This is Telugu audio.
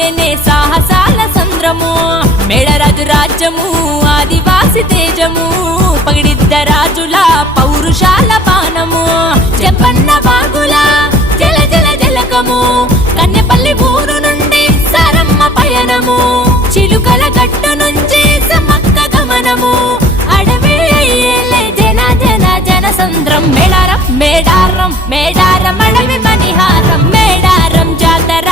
అంటేనే సాహసాల సంద్రము మేడరాజు రాజ్యము ఆదివాసి తేజము పగిడిద్ద రాజుల పౌరుషాల బాణము చెంపన్న బాగుల జల జల జలకము కన్నెపల్లి ఊరు నుండి సారమ్మ పయనము చిలుకల గట్టు నుంచి సమ్మక్క గమనము అడవి అయ్యేలే జన జన జన సంద్రం మేడారం మేడారం మేడారం అడవి మణిహారం మేడారం జాతర